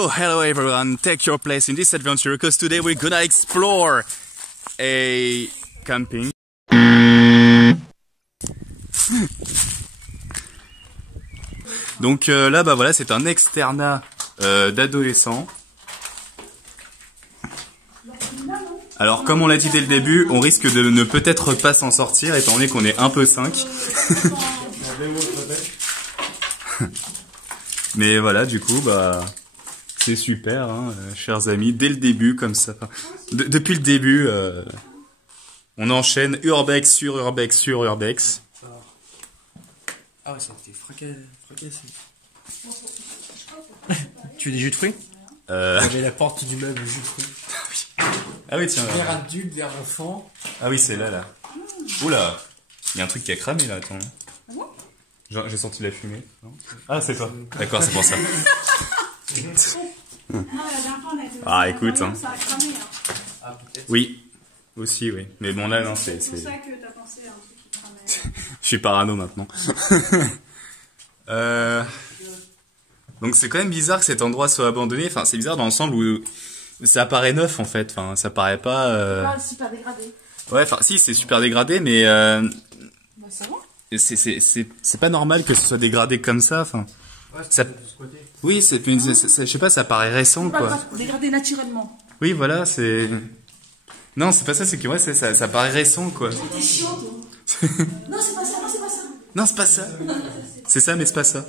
So hello everyone, take your place in this adventure because today we're gonna explore a camping. Donc là bah voilà, c'est un externat d'adolescents. Alors comme on l'a dit dès le début, on risque de ne peut-être pas s'en sortir étant donné qu'on est un peu 5. Mais voilà, du coup bah c'est super, hein, chers amis, dès le début comme ça. Depuis le début, on enchaîne urbex sur urbex sur urbex. Ah ouais, ça a été fracassé. Tu veux des jus de fruits? J'avais la porte du meuble, jus de fruits. Ah oui, tiens. Vers adulte, vers enfant. Ah oui, c'est là. Oula, il y a un truc qui a cramé là, attends. Ah bon? J'ai senti la fumée. Non, ah, c'est toi. D'accord, c'est pour ça. Ah, écoute. Hein. Ça a cramé, hein. Ah, peut-être. Oui, aussi, oui. Mais bon, là, non, c'est. C'est pour ça que t'as pensé à un truc qui cramait. Je suis parano maintenant. Donc c'est quand même bizarre que cet endroit soit abandonné. Enfin, c'est bizarre dans l'ensemble où ça paraît neuf en fait. Enfin, ça paraît pas. Ah, super dégradé. Ouais, enfin, si, c'est super dégradé, mais Bah, c'est bon. c'est pas normal que ce soit dégradé comme ça. Enfin, Ouais, ça. de ce côté. Oui, je sais pas, ça paraît récent quoi. Dégradé naturellement. Oui, voilà, c'est. Non, c'est pas ça. C'est que ouais, ça paraît récent quoi. T'es chiant, toi. Non, c'est pas ça, non, c'est pas ça. Non, c'est pas ça. C'est ça, mais c'est pas ça.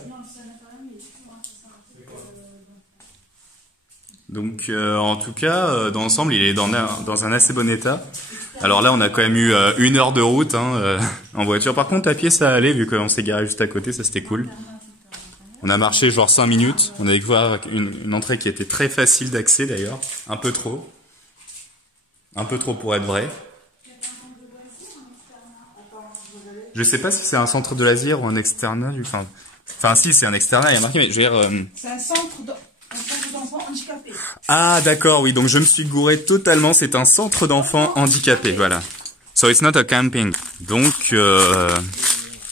Donc, en tout cas, dans l'ensemble, il est dans un assez bon état. Alors là, on a quand même eu 1 heure de route en voiture. Par contre, à pied, ça allait, vu qu'on s'est garé juste à côté, ça c'était cool. On a marché genre 5 minutes. On a découvert une entrée qui était très facile d'accès d'ailleurs. Un peu trop. Un peu trop pour être vrai. Je sais pas si c'est un centre de loisirs ou un externat. Enfin si, c'est un externat, il y a marqué, mais je veux dire... C'est un centre d'enfants handicapés. Ah d'accord, oui, donc je me suis gouré totalement, c'est un centre d'enfants handicapés, voilà. So it's not a camping. Donc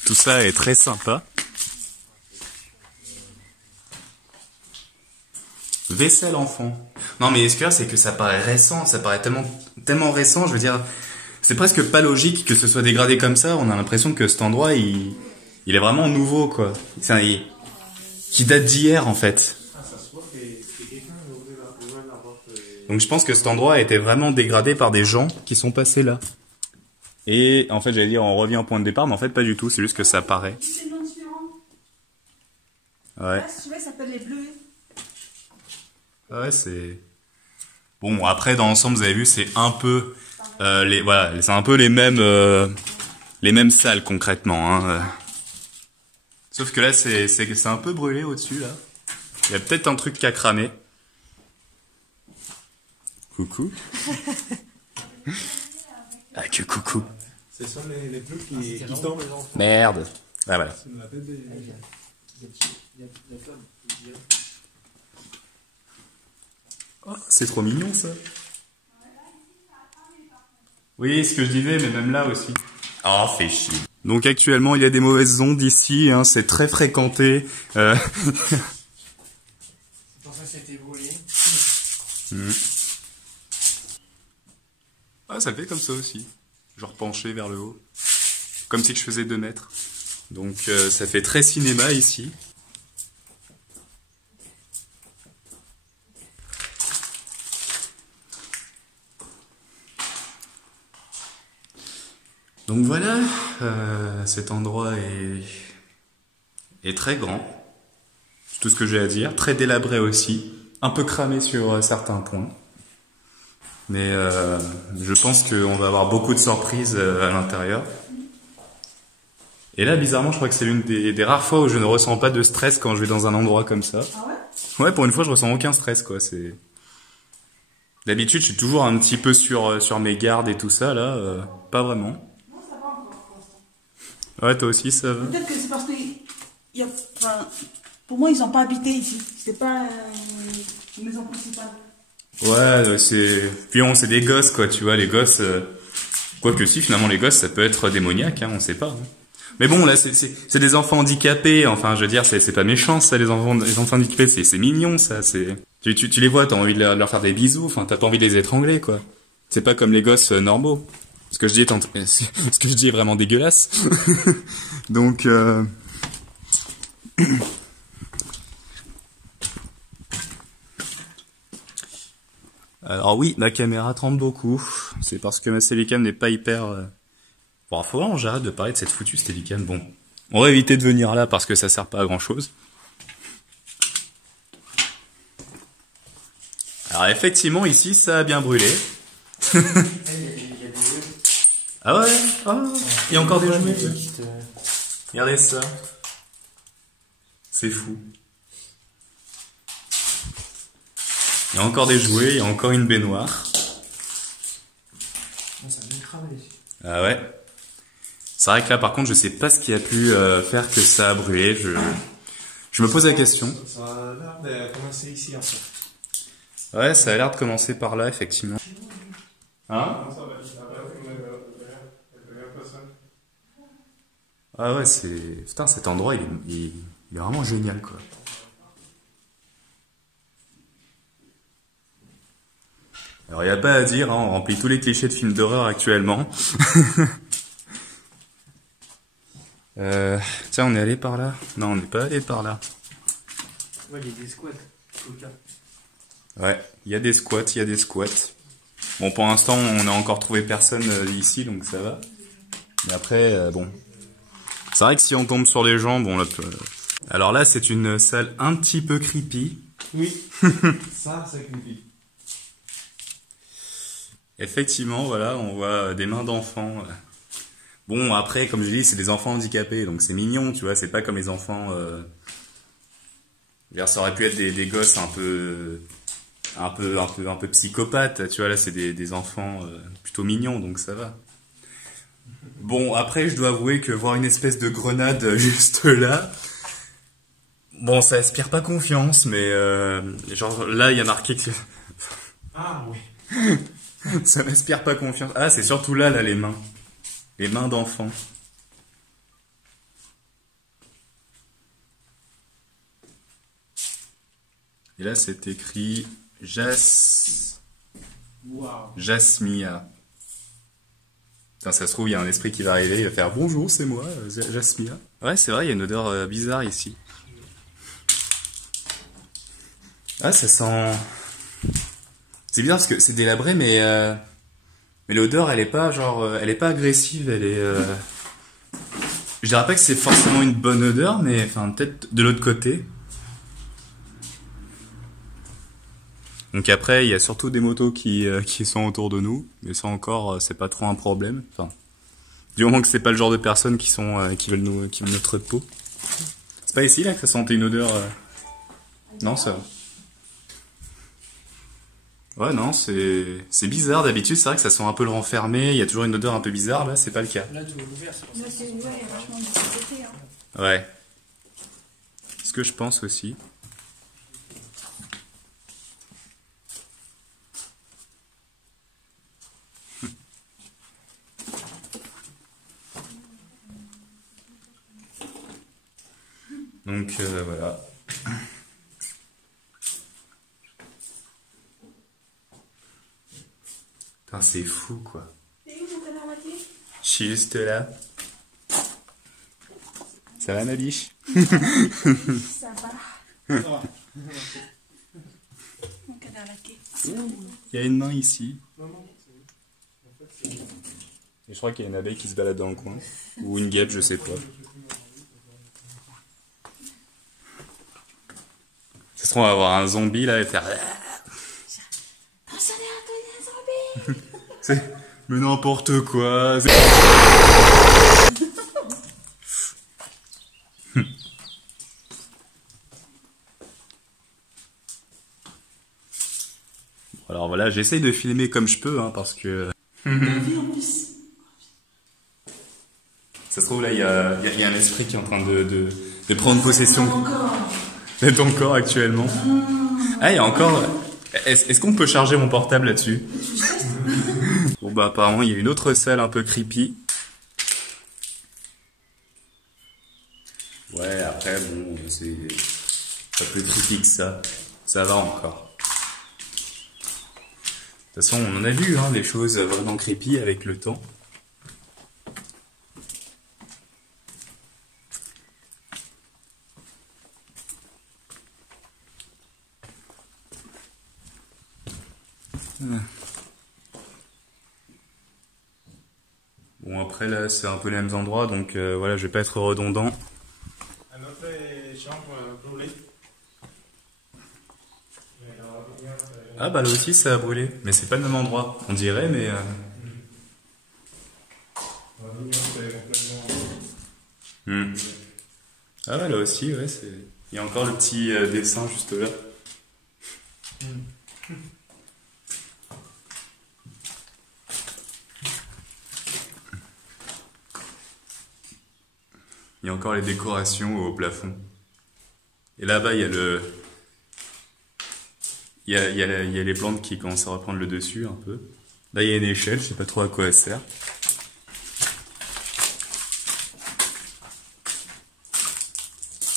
tout ça est très sympa. Vaisselle enfant. Non mais ce qu'il y a, c'est que ça paraît récent, ça paraît tellement récent, je veux dire, c'est presque pas logique que ce soit dégradé comme ça, on a l'impression que cet endroit, il est vraiment nouveau, quoi. Qui date d'hier, en fait. Donc je pense que cet endroit a été vraiment dégradé par des gens qui sont passés là. Et en fait, j'allais dire, on revient au point de départ, mais en fait, pas du tout, c'est juste que ça paraît. C'est le nom différent. Ouais. Ah, celui-là, il s'appelle les Bleus. Ouais, c'est... Bon, après, dans l'ensemble, vous avez vu, c'est un peu... voilà, c'est un peu les mêmes salles, concrètement. Hein. Sauf que là, c'est un peu brûlé au-dessus, là. Il y a peut-être un truc qui a cramé. Coucou. Ah, que coucou. Ce sont les bleus qui tombent. Merde. Ah, voilà. Oh, c'est trop mignon, ça. Oui, ce que je disais, mais même là aussi. Oh, fait chier. Donc actuellement, il y a des mauvaises ondes ici, hein, c'est très fréquenté. C'est pour ça que c'était brûlé. Ah, ça fait comme ça aussi. Genre penché vers le haut. Comme si je faisais 2 mètres. Donc ça fait très cinéma ici. Donc voilà, cet endroit est très grand. C'est tout ce que j'ai à dire. Très délabré aussi. Un peu cramé sur certains points. Mais je pense qu'on va avoir beaucoup de surprises à l'intérieur. Et là, bizarrement, je crois que c'est l'une des rares fois où je ne ressens pas de stress quand je vais dans un endroit comme ça. Ah ouais? Ouais, pour une fois, je ressens aucun stress, quoi. D'habitude, je suis toujours un petit peu sur mes gardes et tout ça, là. Pas vraiment. Non, ça va encore pour l'instant. Ouais, toi aussi, ça va. Peut-être que c'est parce que... pour moi, ils n'ont pas habité ici. C'est pas une maison principale. Ouais, puis c'est des gosses, quoi, tu vois, les gosses... Quoique si, finalement, les gosses, ça peut être démoniaque, hein, on sait pas. Hein. Mais bon, là, c'est des enfants handicapés. Enfin, je veux dire, c'est pas méchant, ça, les enfants handicapés. C'est mignon, ça. Tu les vois, t'as envie de leur faire des bisous. Enfin, t'as pas envie de les étrangler, quoi. C'est pas comme les gosses normaux. Ce que je dis est vraiment dégueulasse. Donc, alors oui, la caméra tremble beaucoup. C'est parce que ma Steadicam n'est pas hyper... Bon, faut vraiment que j'arrête de parler de cette foutue Steadicam. Bon, on va éviter de venir là parce que ça sert pas à grand chose. Alors effectivement, ici, ça a bien brûlé. Ah ouais, il y a encore des jouets. Regardez ça. C'est fou. Il y a encore des jouets, il y a encore une baignoire. Ah ouais. C'est vrai que là, par contre, je sais pas ce qui a pu faire que ça a brûlé. Je me pose la question. Ça a l'air de commencer ici, en fait. Ouais, ça a l'air de commencer par là, effectivement. Hein? Ah ouais, putain, cet endroit, il est vraiment génial, quoi. Alors, il n'y a pas à dire, hein, on remplit tous les clichés de films d'horreur actuellement. Tiens, on est allé par là? Non, on n'est pas allé par là. Ouais, il y a des squats. Ouais, il y a des squats. Bon, pour l'instant, on n'a encore trouvé personne ici, donc ça va. Mais après, bon. C'est vrai que si on tombe sur les gens, bon, là... Alors là, c'est une salle un petit peu creepy. Oui, ça, c'est creepy. Effectivement, voilà, on voit des mains d'enfants. Bon, après, comme je dis, c'est des enfants handicapés, donc c'est mignon, tu vois, c'est pas comme les enfants... Ça aurait pu être des gosses un peu psychopathes, tu vois, là, c'est des enfants plutôt mignons, donc ça va. Bon, après, je dois avouer que voir une espèce de grenade juste là... Bon, ça inspire pas confiance, mais genre, là, il y a marqué que... Ah oui. Ça m'inspire pas confiance. Ah, c'est surtout là, les mains. Les mains d'enfants. Et là, c'est écrit Jasmia. Putain, ça se trouve, il y a un esprit qui va arriver, il va faire bonjour, c'est moi, Jasmia. Ouais, c'est vrai, il y a une odeur bizarre ici. Ah, ça sent... C'est bizarre parce que c'est délabré, mais l'odeur, elle est pas genre, elle est pas agressive, elle est. Je dirais pas que c'est forcément une bonne odeur, mais enfin peut-être de l'autre côté. Donc après, il y a surtout des motos qui sont autour de nous, mais ça encore, c'est pas trop un problème. Enfin, du moment que c'est pas le genre de personnes qui veulent notre peau. C'est pas ici là que ça sentait une odeur. Non, ça. Ouais, non, c'est bizarre. D'habitude, c'est vrai que ça sent un peu le renfermé. Il y a toujours une odeur un peu bizarre. Là, c'est pas le cas. Là, tout est ouvert, c'est pour ça. Moi, c'est ouvert, il y a vachement de côté. Hein. Ouais. Ce que je pense aussi. Donc, voilà. Putain, c'est fou, quoi. Et où mon canard maquillé? Je suis juste là. Ça va, ma biche? Ça va. Mon canard laqué. Il y a une main ici. Et je crois qu'il y a une abeille qui se balade dans le coin. Ou une guêpe, je sais pas. Ça se trouve, on va avoir un zombie là et faire... Attention, il y a un zombie. C'est... Mais n'importe quoi. Alors voilà, j'essaye de filmer comme je peux, hein, parce que... Ça se trouve là, il y a un esprit qui est en train de prendre possession de ton corps actuellement. Ah, il y a encore... Est-ce qu'on peut charger mon portable là-dessus? Bon bah apparemment il y a une autre salle un peu creepy. Ouais, après, bon, c'est pas plus critique que ça. Ça va encore. De toute façon, on en a vu, hein, des choses vraiment creepy avec le temps. Bon, après, là, c'est un peu les mêmes endroits, donc voilà, je vais pas être redondant. Un autre chambre brûlée. Ah bah là aussi ça a brûlé, mais c'est pas le même endroit, on dirait, mais... Ah ouais, là aussi, ouais, c'est... Il y a encore le petit dessin juste là. Il y a encore les décorations au plafond. Et là-bas, il y a le... Il y a les plantes qui commencent à reprendre le dessus un peu. Là, il y a une échelle, je sais pas trop à quoi elle sert.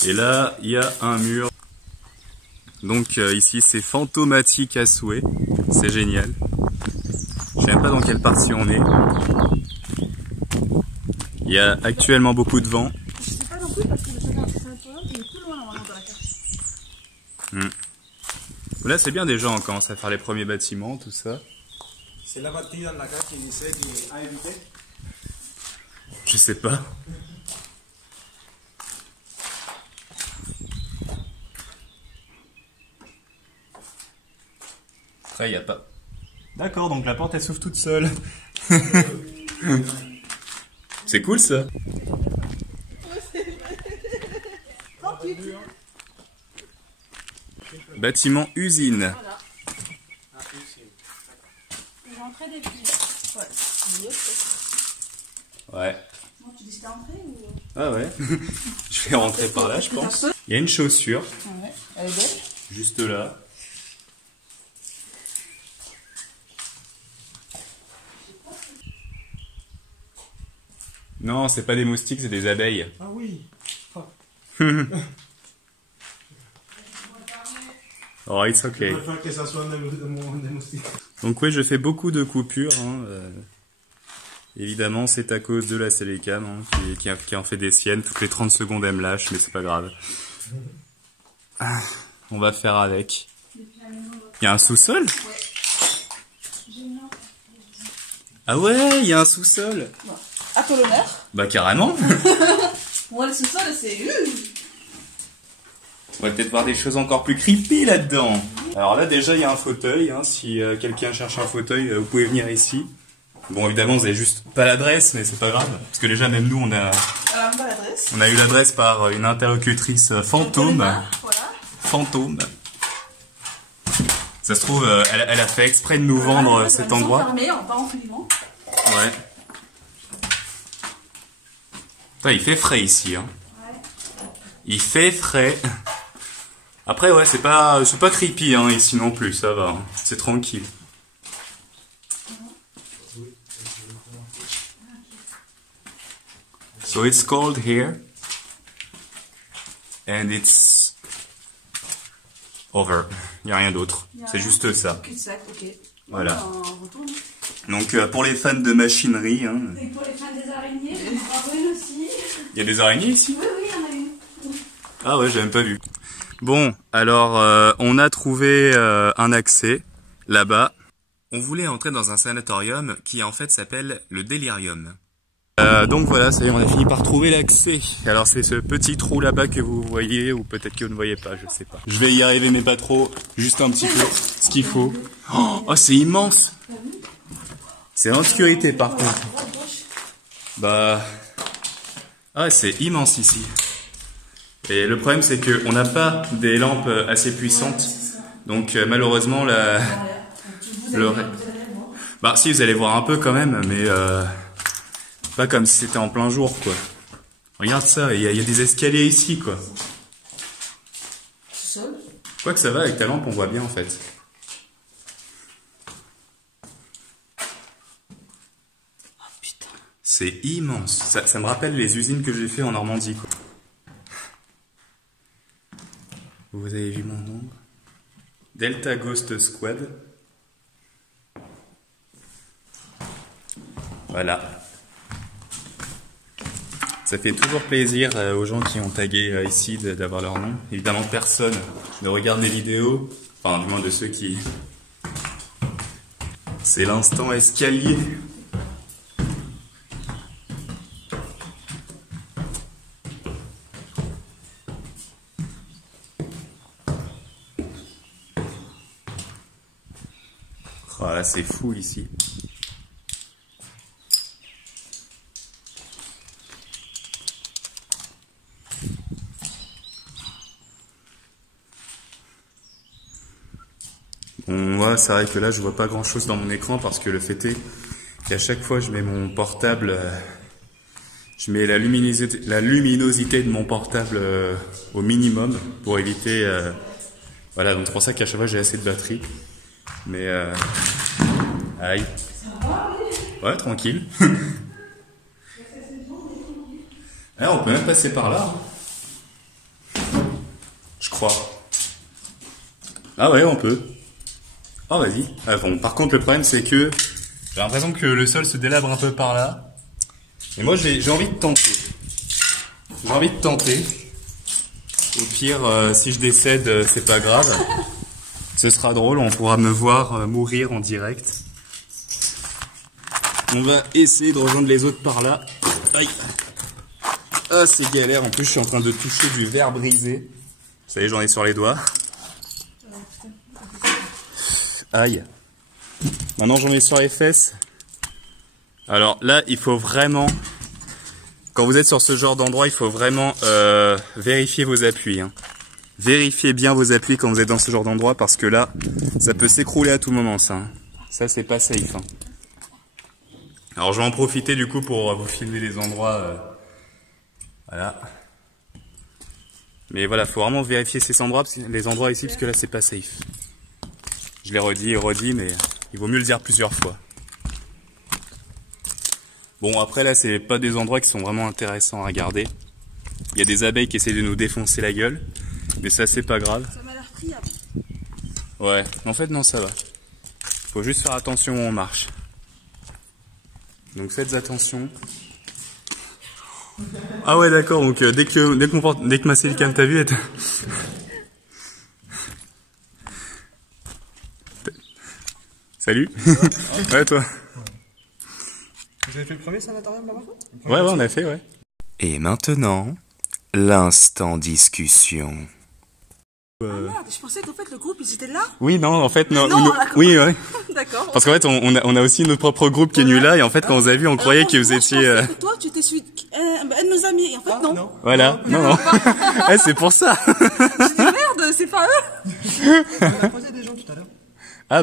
Et là, il y a un mur. Donc ici, c'est fantomatique à souhait. C'est génial. Je sais même pas dans quelle partie on est. Il y a actuellement beaucoup de vent. Je sais pas non plus parce que le Saint-Antoine, il est plus loin normalement dans la carte. Là, c'est bien déjà, on commence à faire les premiers bâtiments, tout ça. C'est la partie dans la carte qui disait qu'il a évité. Je sais pas. Après, il n'y a pas... D'accord, donc la porte, elle s'ouvre toute seule. C'est cool, ça. Bâtiment usine. Voilà. Je vais rentrer des pieds. Ouais. Mieux, peut-être. Ouais. Non, tu dis c'était entrée ou... Ah ouais. Je vais rentrer par là, je pense. Il y a une chaussure, Ah ouais. Elle est belle. juste là. Non, c'est pas des moustiques, c'est des abeilles. Ah oui. Oh, it's okay. Je préfère que ça soit des moustiques. Donc oui, je fais beaucoup de coupures. Hein, évidemment, c'est à cause de la Sélécam hein, qui en fait des siennes. Toutes les 30 secondes, elle me lâche, mais c'est pas grave. Ah, on va faire avec. Il y a un sous-sol? Ah ouais, il y a un sous-sol. Bon. À ton honneur. Bah carrément. Moi, le sous-sol, c'est... On va peut-être voir des choses encore plus creepy là-dedans. Alors là, déjà, il y a un fauteuil. Hein. Si quelqu'un cherche un fauteuil, vous pouvez venir ici. Bon, évidemment, vous avez juste pas l'adresse, mais c'est pas grave. Parce que déjà, même nous, on a eu l'adresse par une interlocutrice fantôme. Voilà. Fantôme. Ça se trouve, elle a fait exprès de nous vendre cet endroit. Fermé, on part en filiment. Ouais. Ouais, il fait frais ici. Hein. Il fait frais. Après, ouais, c'est pas creepy hein, ici non plus, ça va. Hein. C'est tranquille. So it's cold here. And it's over. Il n'y a rien d'autre. C'est juste ça. Cul-de-sac, ok. Voilà. On retourne. Donc pour les fans de machinerie, hein, Et pour les fans des araignées, j'en ai une aussi. il y a des araignées ici? Oui, oui, il y en a une. Ah ouais, j'ai même pas vu. Bon, alors on a trouvé un accès là-bas. On voulait entrer dans un sanatorium qui en fait s'appelle le Délirium. Donc voilà, ça y est, on a fini par trouver l'accès. Alors c'est ce petit trou là-bas que vous voyez, ou peut-être que vous ne voyez pas, je sais pas. Je vais y arriver mais pas trop, juste un petit peu, ce qu'il faut. Oh, c'est immense! C'est l'obscurité par contre. Bah... Ah, c'est immense ici. Et le problème c'est que on n'a pas des lampes assez puissantes. Donc malheureusement bah si, vous allez voir un peu quand même, mais pas comme si c'était en plein jour quoi. Regarde ça, il y a des escaliers ici quoi. Quoi que ça va, avec ta lampe on voit bien en fait. C'est immense. Ça me rappelle les usines que j'ai fait en Normandie quoi. Vous avez vu mon nom? Delta Ghost Squad. Voilà. Ça fait toujours plaisir aux gens qui ont tagué ici d'avoir leur nom. Évidemment, personne ne regarde mes vidéos. Enfin, du moins de ceux qui... C'est l'instant escalier. Oh là, c'est fou ici. Bon, ouais, c'est vrai que là, je vois pas grand chose dans mon écran parce que le fait est qu'à chaque fois, je mets mon portable, je mets la luminosité de mon portable au minimum pour éviter, voilà, donc c'est pour ça qu'à chaque fois, j'ai assez de batterie. Mais, aïe. Ouais, tranquille. Ah, on peut même passer par là. Je crois. Ah ouais, on peut. Oh, vas-y. Ah, bon, par contre, le problème, c'est que j'ai l'impression que le sol se délabre un peu par là. Et moi, j'ai envie de tenter. J'ai envie de tenter. Au pire, si je décède, c'est pas grave. Ce sera drôle, on pourra me voir mourir en direct. On va essayer de rejoindre les autres par là. Aïe. Ah, c'est galère. En plus, je suis en train de toucher du verre brisé. Vous savez, j'en ai sur les doigts. Aïe. Maintenant, j'en ai sur les fesses. Alors là, il faut vraiment... Quand vous êtes sur ce genre d'endroit, il faut vraiment vérifier vos appuis. Hein. Vérifiez bien vos appuis quand vous êtes dans ce genre d'endroit parce que là, ça peut s'écrouler à tout moment, ça. Hein. Ça, c'est pas safe. Hein. Alors, je vais en profiter du coup pour vous filmer les endroits. Voilà. Mais voilà, faut vraiment vérifier les endroits ici parce que là, c'est pas safe. Je l'ai redit et redit, mais il vaut mieux le dire plusieurs fois. Bon, après là, c'est pas des endroits qui sont vraiment intéressants à regarder. Il y a des abeilles qui essaient de nous défoncer la gueule, mais ça, c'est pas grave. Ça m'a l'air friable. Ouais, en fait, non, ça va. Faut juste faire attention où on marche. Donc faites attention. Ah ouais, d'accord, donc dès que ma Célicam t'a vu, elle Salut. Ouais, toi. Vous avez fait le premier sanatorium là-bas? Ouais, on a fait, ouais. Et maintenant, l'instant discussion. Ah merde, je pensais qu'en fait le groupe ils étaient là. Oui, non, en fait, non. Non, oui, ouais. D'accord. Parce qu'en fait, on a aussi notre propre groupe qui est venu là, et en fait, quand on vous a vu, on croyait que vous étiez... Je pensais que toi, tu étais celui de nos amis, et en fait, non. Voilà, non. Ouais, c'est pour ça. Je dis merde, c'est pas eux. On a posé des gens tout à l'heure. Ah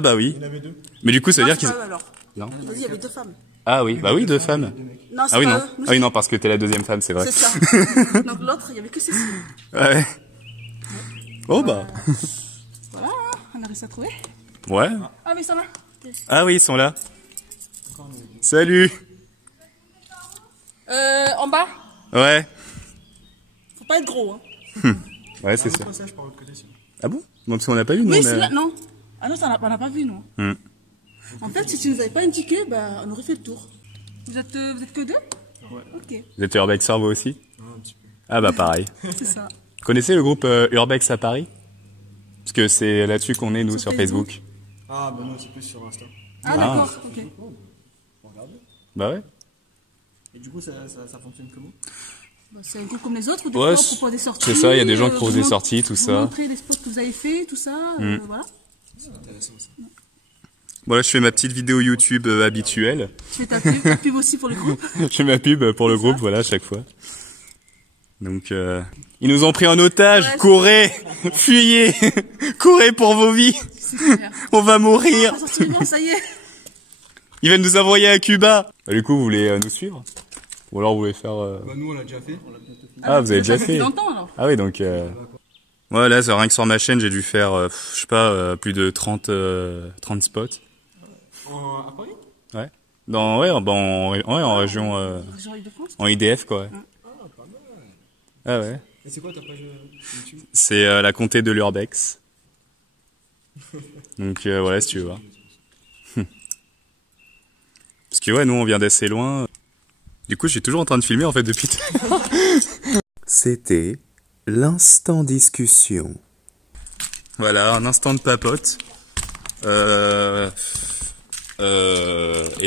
bah oui. Il y en avait deux. Mais du coup, ça veut dire C'est qu'ils... pas eux alors. Non. Il a dit il y avait deux femmes. Ah oui, bah oui, deux femmes. Non, c'est Ah oui, pas non. eux. Nous, Ah oui, non, parce que t'es la deuxième femme, c'est vrai. c'est ça. Donc l'autre, il y avait que Cécile. Ouais. Oh bah. Voilà, hein, on a réussi à trouver. Ouais. Ah, mais ça va. Ah oui, ils sont là. Salut. En bas, Ouais. faut pas être gros. Hein. Ouais, c'est ça. Passage par l'autre côté, sinon. Ah bon? Non, parce qu'on n'a pas vu, nous. Oui, on c'est a- là, non. Ah non, on n'a pas vu, non. Hmm. En fait, si tu nous avais pas indiqué, bah, on aurait fait le tour. Vous êtes que deux? Ouais. Ok, Vous êtes Urbex vous aussi? Un petit peu. Ah bah pareil. c'est ça. Vous connaissez le groupe Urbex à Paris? Parce que c'est là-dessus qu'on est, nous, sur Sur Facebook. Ah, bah non, c'est plus sur Insta. Ah, d'accord, ok. Regardez. Bah ouais. Et du coup, ça fonctionne comment? Bah, c'est un groupe comme les autres, où des Ouais, fois on propose des sorties. c'est ça, il y a des gens qui proposent vous des sorties, tout vous ça. montrer les spots que vous avez fait, tout ça, voilà. C'est intéressant ça. Voilà, je fais ma petite vidéo YouTube habituelle. Tu fais ta pub aussi pour le groupe. Je fais ma pub pour le groupe, voilà, à chaque fois. Donc, ils nous ont pris en otage. Ouais, Courez, fuyez, courez pour vos vies. C'est super. On va mourir. On a sorti le nom, ça y est. Ils viennent nous envoyer à Cuba. Bah, du coup, vous voulez nous suivre? Ou alors vous voulez faire... Bah, nous, on l'a déjà fait. On l'a bientôt fait. Ah, vous avez déjà Ça fait fait. longtemps alors. Ah oui, donc... Ouais, là, rien que sur ma chaîne, j'ai dû faire, je sais pas, plus de 30 spots. À Paris? Ouais. En région... Genre Île-de-France. En IDF, quoi. Ouais. Ah ouais. Et c'est quoi ta page YouTube? C'est la comté de l'Urbex. Donc voilà, si tu veux voir. Parce que ouais, nous on vient d'assez loin. Du coup, je suis toujours en train de filmer en fait depuis. C'était l'instant discussion. Voilà, un instant de papote. Et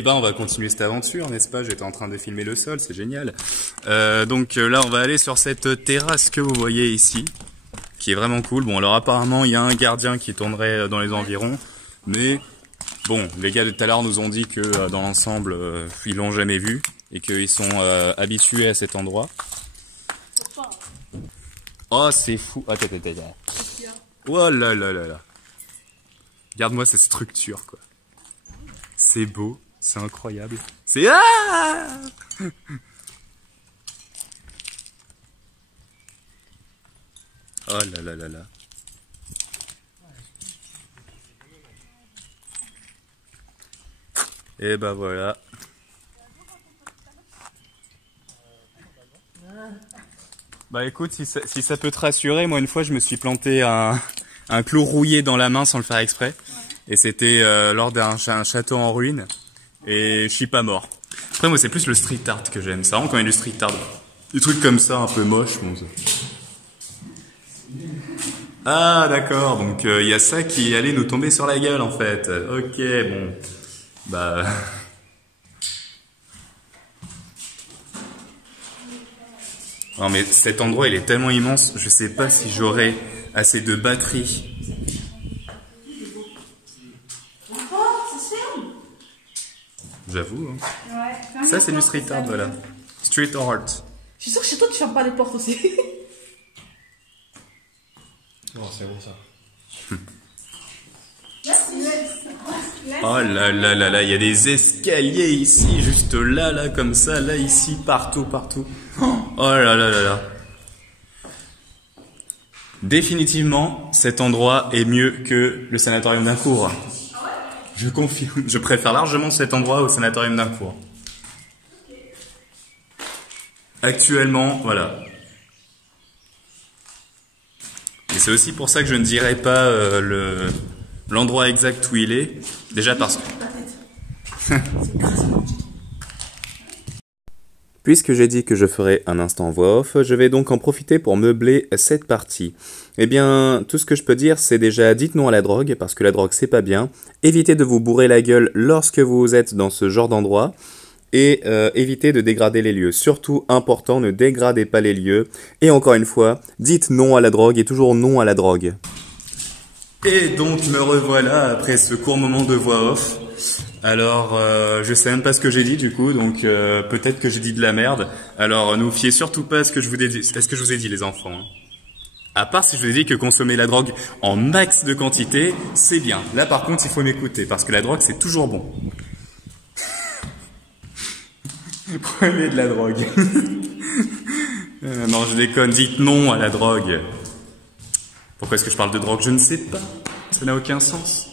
ben on va continuer cette aventure, n'est-ce pas? J'étais en train de filmer le sol, c'est génial. Donc là, on va aller sur cette terrasse que vous voyez ici, qui est vraiment cool. Bon, alors apparemment, il y a un gardien qui tournerait dans les environs, mais bon, les gars de tout à l'heure nous ont dit que dans l'ensemble, ils l'ont jamais vu et qu'ils sont habitués à cet endroit. Oh, c'est fou. Attends. Oh là là là là. Regarde-moi cette structure, quoi. C'est beau, c'est incroyable. C'est... Ah! Oh là là là là. Et bah voilà. Bah écoute, si ça peut te rassurer, moi une fois je me suis planté un clou rouillé dans la main sans le faire exprès. Et c'était lors d'un château en ruine. Et je suis pas mort. Après moi c'est plus le street art que j'aime. C'est vraiment quand il y a du street art. Des trucs comme ça, un peu moches. Bon, ça. Ah d'accord, donc il y a ça qui allait nous tomber sur la gueule en fait. Ok, bon. Bah... Non mais cet endroit il est tellement immense, je sais pas si j'aurai assez de batterie. J'avoue. Hein. Ouais. Ça c'est du street art, voilà. Street art. Je suis sûre que chez toi tu fermes pas les portes aussi. Non, c'est bon ça. Oh là là là là, il y a des escaliers ici, juste là, comme ça, là, ici, partout. Oh là là là là. Définitivement, cet endroit est mieux que le sanatorium d'Incourt. Je confirme. Je préfère largement cet endroit au sanatorium d'Incourt. Actuellement, voilà. Et c'est aussi pour ça que je ne dirais pas l'endroit exact où il est. Déjà parce que... Puisque j'ai dit que je ferais un instant voix off, je vais donc en profiter pour meubler cette partie. Eh bien, tout ce que je peux dire, c'est déjà dites non à la drogue, parce que la drogue c'est pas bien. Évitez de vous bourrer la gueule lorsque vous êtes dans ce genre d'endroit. Et évitez de dégrader les lieux. Surtout, important, ne dégradez pas les lieux. Et encore une fois, dites non à la drogue et toujours non à la drogue. Et donc me revoilà après ce court moment de voix off. Alors, je sais même pas ce que j'ai dit du coup, donc peut-être que j'ai dit de la merde. Alors, ne vous fiez surtout pas à ce que je vous ai dit, les enfants. Hein. À part si je vous ai dit que consommer la drogue en max de quantité, c'est bien. Là, par contre, il faut m'écouter, parce que la drogue, c'est toujours bon. Prenez de la drogue. Non, je déconne, dites non à la drogue. Pourquoi est-ce que je parle de drogue? Je ne sais pas. Ça n'a aucun sens.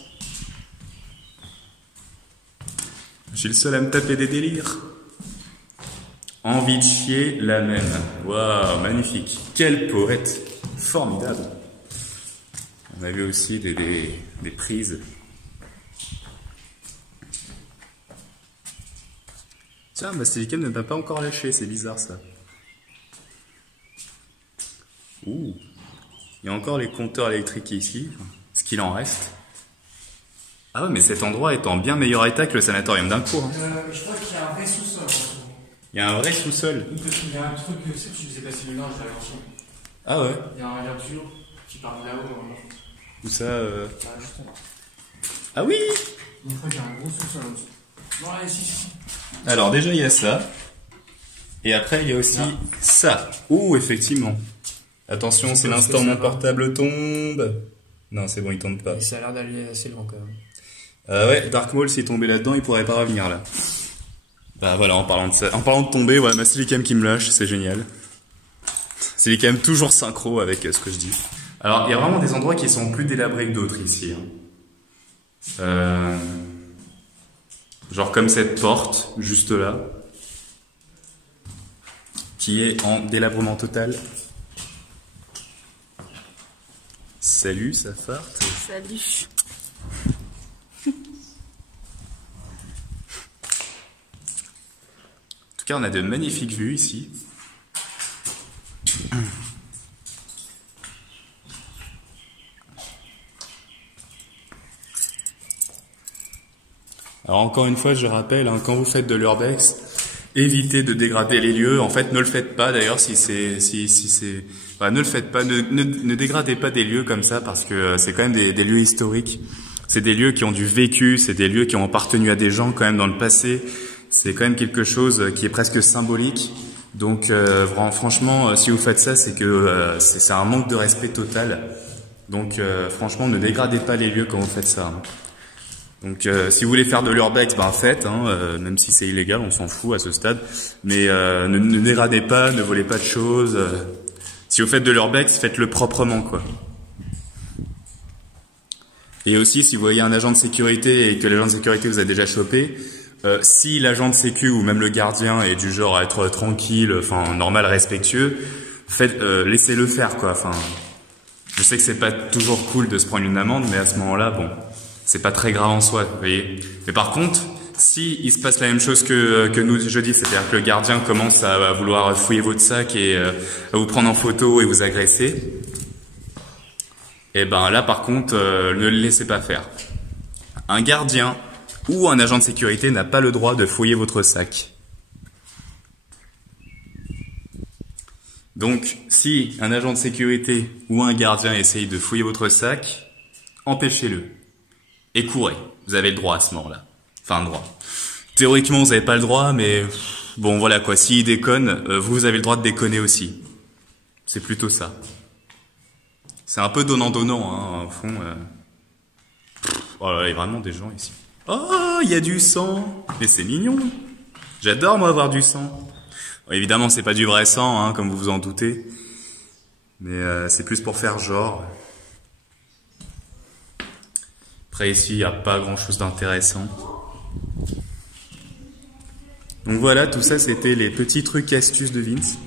Je suis le seul à me taper des délires. Envie de chier la même. Waouh, magnifique. Quel poète. Formidable. On a vu aussi des prises. Tiens, ma Steadicam ne m'a pas encore lâché, c'est bizarre ça. Ouh. Il y a encore les compteurs électriques ici, ce qu'il en reste. Ah ouais, mais cet endroit est en bien meilleur état que le sanatorium d'Incourt. Hein. Je crois qu'il y a un vrai sous-sol. Il y a un vrai sous-sol. Il y a un truc, tu sais pas si le linge, j'ai l'ancien. Ah ouais. Il y a un verture qui part de là-haut normalement. Où ça Ah, juste là. Ah oui. Je crois qu'il y a un gros sous-sol en dessous. Non, là, ici. Alors déjà il y a ça. Et après il y a aussi ça. Ouh, effectivement. Attention, c'est l'instant mon portable tombe. Non, c'est bon, il tombe pas. Et ça a l'air d'aller assez loin quand même. Ouais, Dark Maul s'il tombait là-dedans, il pourrait pas revenir là. Bah voilà, en parlant de ça, en parlant de tomber, voilà, ma Steadicam qui me lâche, c'est génial. Steadicam toujours synchro avec ce que je dis. Alors, il y a vraiment des endroits qui sont plus délabrés que d'autres ici. Hein. Genre comme cette porte, juste là, qui est en délabrement total. Salut, ça farte. Salut. En tout cas, on a de magnifiques vues ici. Alors encore une fois, je rappelle, hein, quand vous faites de l'urbex, évitez de dégrader les lieux. En fait, ne le faites pas. D'ailleurs, ne le faites pas. Ne dégradez pas des lieux comme ça parce que c'est quand même des lieux historiques. C'est des lieux qui ont du vécu. C'est des lieux qui ont appartenu à des gens quand même dans le passé. C'est quand même quelque chose qui est presque symbolique. Donc, franchement, si vous faites ça, c'est que c'est un manque de respect total. Donc, franchement, ne dégradez pas les lieux quand vous faites ça. Hein. Donc si vous voulez faire de l'urbex, ben faites, hein, même si c'est illégal, on s'en fout à ce stade. Mais ne dégradez pas, ne volez pas de choses. Si vous faites de l'urbex, faites-le proprement, quoi. Et aussi, si vous voyez un agent de sécurité et que l'agent de sécurité vous a déjà chopé, si l'agent de sécu ou même le gardien est du genre à être tranquille, enfin normal, respectueux, laissez-le faire, quoi. Enfin, je sais que c'est pas toujours cool de se prendre une amende, mais à ce moment-là, bon. C'est pas très grave en soi, vous voyez. Mais par contre, si il se passe la même chose que nous jeudi, c'est-à-dire que le gardien commence à vouloir fouiller votre sac et à vous prendre en photo et vous agresser, et ben là par contre, ne le laissez pas faire. Un gardien ou un agent de sécurité n'a pas le droit de fouiller votre sac. Donc, si un agent de sécurité ou un gardien essaye de fouiller votre sac, empêchez-le. Et courez. Vous avez le droit à ce moment-là. Enfin, le droit. Théoriquement, vous n'avez pas le droit, mais bon, voilà quoi. S'il déconne, vous avez le droit de déconner aussi. C'est plutôt ça. C'est un peu donnant-donnant, hein, au fond. Oh là là, il y a vraiment des gens ici. Oh, il y a du sang. Mais c'est mignon. J'adore, moi, avoir du sang. Bon, évidemment, c'est pas du vrai sang, hein, comme vous vous en doutez. Mais c'est plus pour faire genre. Après ici, il n'y a pas grand chose d'intéressant. Donc voilà, tout ça c'était les petits trucs astuces de Vince.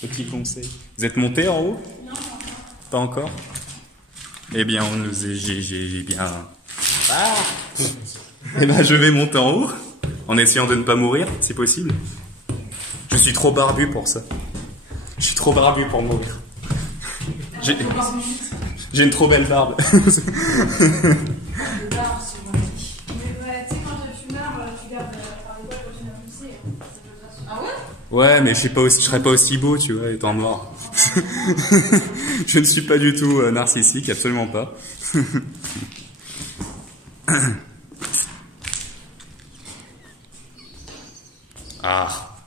Petit conseil. Vous êtes monté en haut? Non. Pas encore? Eh bien, j'ai bien... Ah. Eh ben, je vais monter en haut, en essayant de ne pas mourir, si possible. Je suis trop barbu pour ça. Je suis trop barbu pour mourir. J'ai une trop belle barbe. Ouais, mais je serais pas aussi beau, tu vois, étant mort. Je ne suis pas du tout narcissique, absolument pas. Ah.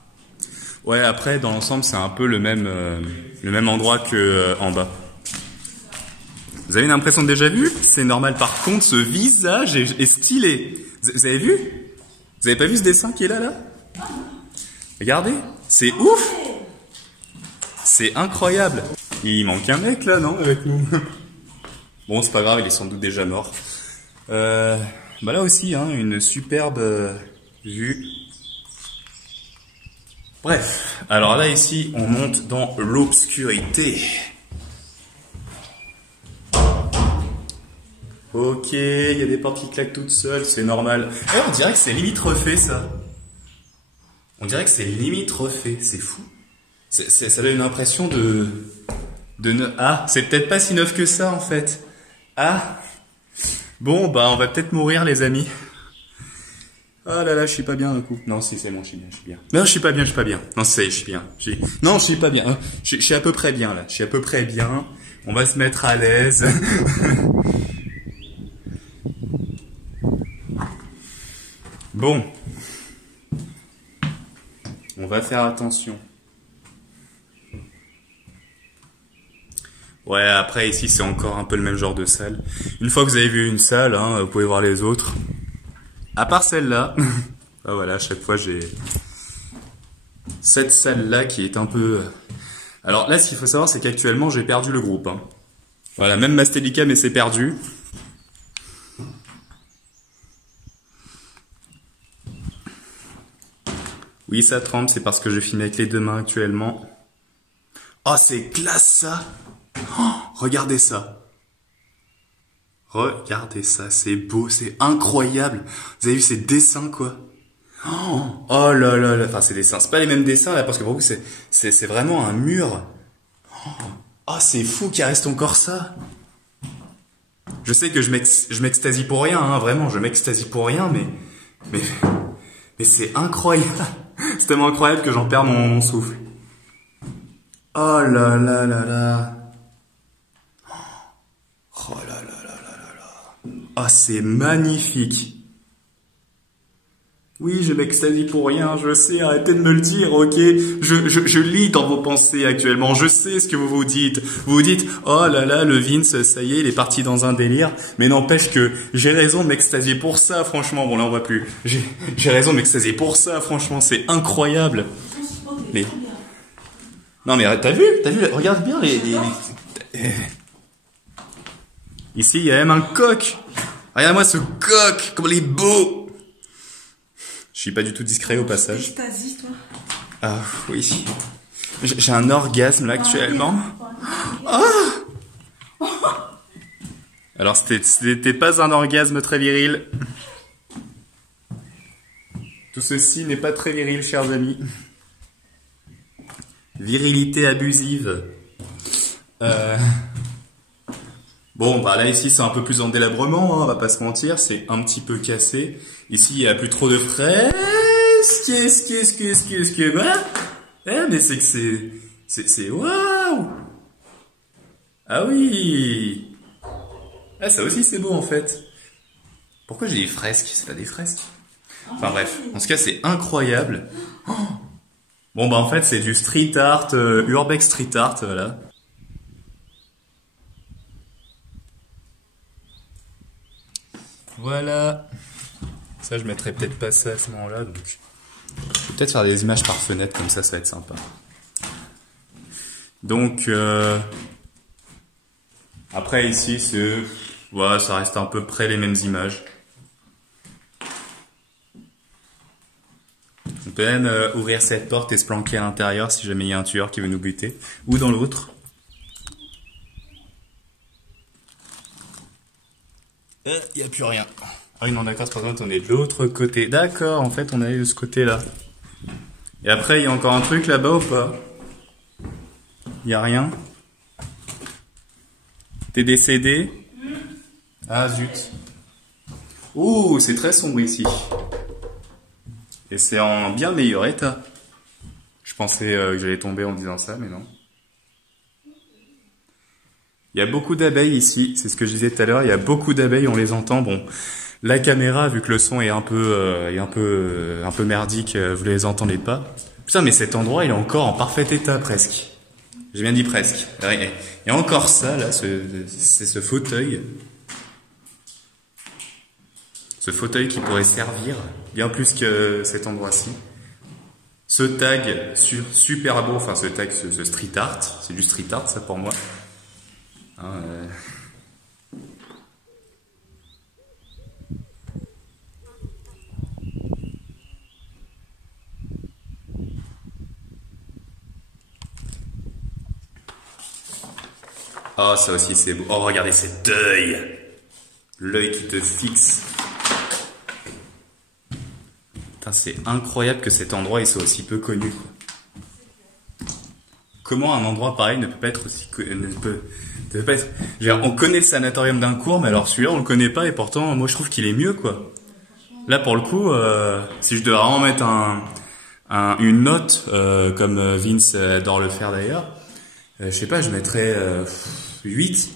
Ouais, après, dans l'ensemble, c'est un peu le même endroit que en bas. Vous avez une impression de déjà vu? C'est normal. Par contre, ce visage est stylé. Vous avez vu? Vous avez pas vu ce dessin qui est là? Regardez, c'est ouf. C'est incroyable. Il manque un mec là, non, avec nous? Bon, c'est pas grave, il est sans doute déjà mort. Bah là aussi, hein, une superbe vue. Bref, alors là ici, on monte dans l'obscurité. Ok, il y a des portes qui claquent toutes seules, c'est normal. Eh, on dirait que c'est limite refait, ça. On dirait que c'est limite refait, c'est fou. Ça donne une impression Ah, c'est peut-être pas si neuf que ça, en fait. Ah. Bon, bah, on va peut-être mourir, les amis. Oh là là, je suis pas bien, d'un coup. Non, si, c'est bon, je suis bien. Non, je suis pas bien. Non, je suis bien. Non, je suis pas bien. Je suis à peu près bien, là. Je suis à peu près bien. On va se mettre à l'aise. Bon, on va faire attention. Ouais, après ici c'est encore un peu le même genre de salle. Une fois que vous avez vu une salle, hein, vous pouvez voir les autres. À part celle-là, ah, voilà, à chaque fois j'ai cette salle-là qui est un peu... Alors là, ce qu'il faut savoir, c'est qu'actuellement j'ai perdu le groupe. Hein. Voilà, même ma Steadicam s'est perdue. Oui, ça tremble, c'est parce que je filme avec les deux mains actuellement. Oh, c'est classe ça. Oh, regardez ça. Regardez ça, c'est beau, c'est incroyable. Vous avez vu ces dessins, quoi? Oh là là là, enfin ces dessins, c'est pas les mêmes dessins là, parce que pour vous c'est vraiment un mur. Oh, c'est fou qu'il reste encore ça. Je sais que je m'extasie pour rien, hein, vraiment, je m'extasie pour rien, mais c'est incroyable. C'est tellement incroyable que j'en perds mon souffle. Oh là là là là. Oh là là là là là là. Oh, c'est magnifique. Oui, je m'extasie pour rien, je sais, arrêtez de me le dire, ok? Je lis dans vos pensées actuellement, je sais ce que vous vous dites. Vous vous dites, oh là là, le Vince, ça y est, il est parti dans un délire. Mais n'empêche que j'ai raison de m'extasier pour ça, franchement. Bon, là, on voit plus. J'ai raison de m'extasier pour ça, franchement, c'est incroyable. Mais... Non, mais t'as vu, regarde bien les... Ici, il y a même un coq. Regarde-moi ce coq, comme il est beau. Je suis pas du tout discret au passage. Extasie, toi. Ah oui. J'ai un orgasme là actuellement. Ah. Alors c'était pas un orgasme très viril. Tout ceci n'est pas très viril, chers amis. Virilité abusive. Bon, bah là ici c'est un peu en délabrement, hein, on va pas se mentir, c'est un petit peu cassé. Ici il y a plus trop de fresques. Qu'est-ce que voilà. Mais c'est que c'est waouh. Ah oui. Ah ça aussi c'est beau en fait. Pourquoi j'ai des fresques? C'est pas des fresques. Enfin bref, en tout cas c'est incroyable. Bon bah en fait c'est du street art, urbex street art, voilà. Voilà. Ça, je mettrai peut-être pas ça à ce moment-là, donc... Je vais peut-être faire des images par fenêtre, comme ça va être sympa. Donc, après, ici, c'est... Voilà, ça reste à peu près les mêmes images. On peut même ouvrir cette porte et se planquer à l'intérieur si jamais il y a un tueur qui veut nous buter. Ou dans l'autre. Il n'y a plus rien. Ah oui, non, d'accord, c'est par contre, on est de l'autre côté. D'accord, en fait, on est de ce côté-là. Et après, il y a encore un truc là-bas ou pas? Il n'y a rien? T'es décédé? Ah, zut. Ouh, c'est très sombre ici. Et c'est en bien meilleur état. Je pensais que j'allais tomber en disant ça, mais non. Il y a beaucoup d'abeilles ici, c'est ce que je disais tout à l'heure, il y a beaucoup d'abeilles, on les entend. Bon, la caméra, vu que le son est un peu merdique, vous les entendez pas. Putain, mais cet endroit, il est encore en parfait état, presque. J'ai bien dit presque. Il y a encore ça, là, c'est ce fauteuil. Ce fauteuil qui pourrait servir bien plus que cet endroit-ci. Ce tag super beau, enfin ce tag, ce street art, c'est du street art, ça, pour moi. Hein, Oh, ça aussi c'est beau. Oh, regardez cet œil. L'œil qui te fixe. Putain, c'est incroyable que cet endroit il soit aussi peu connu, quoi. Comment un endroit pareil ne peut pas être aussi... on connaît le sanatorium d'Incourt, mais alors celui-là on le connaît pas et pourtant moi je trouve qu'il est mieux, quoi. Là pour le coup, si je devais vraiment mettre une note, comme Vince adore le faire d'ailleurs, je sais pas, je mettrais 8.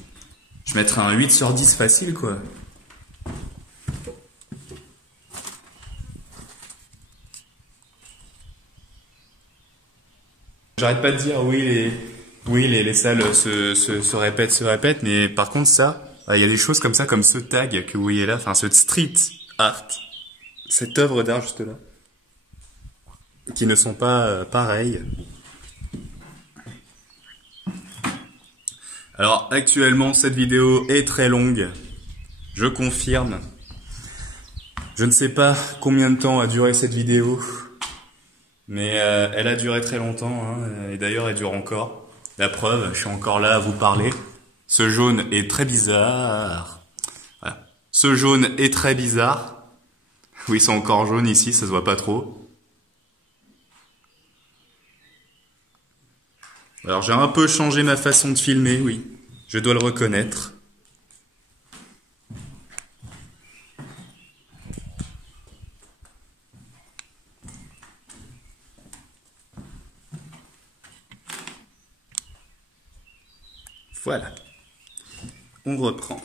Je mettrais un 8 sur 10 facile, quoi. J'arrête pas de dire oui les salles se répètent, mais par contre ça, il y a des choses comme ça, comme ce tag que vous voyez là, enfin ce street art, cette œuvre d'art juste là, qui ne sont pas pareilles. Alors actuellement cette vidéo est très longue, je confirme. Je ne sais pas combien de temps a duré cette vidéo. Mais elle a duré très longtemps, hein, et d'ailleurs elle dure encore. La preuve, je suis encore là à vous parler. Ce jaune est très bizarre. Voilà. Ce jaune est très bizarre. Oui, c'est encore jaune ici, ça se voit pas trop. Alors j'ai un peu changé ma façon de filmer, oui. Je dois le reconnaître. Voilà. On reprend.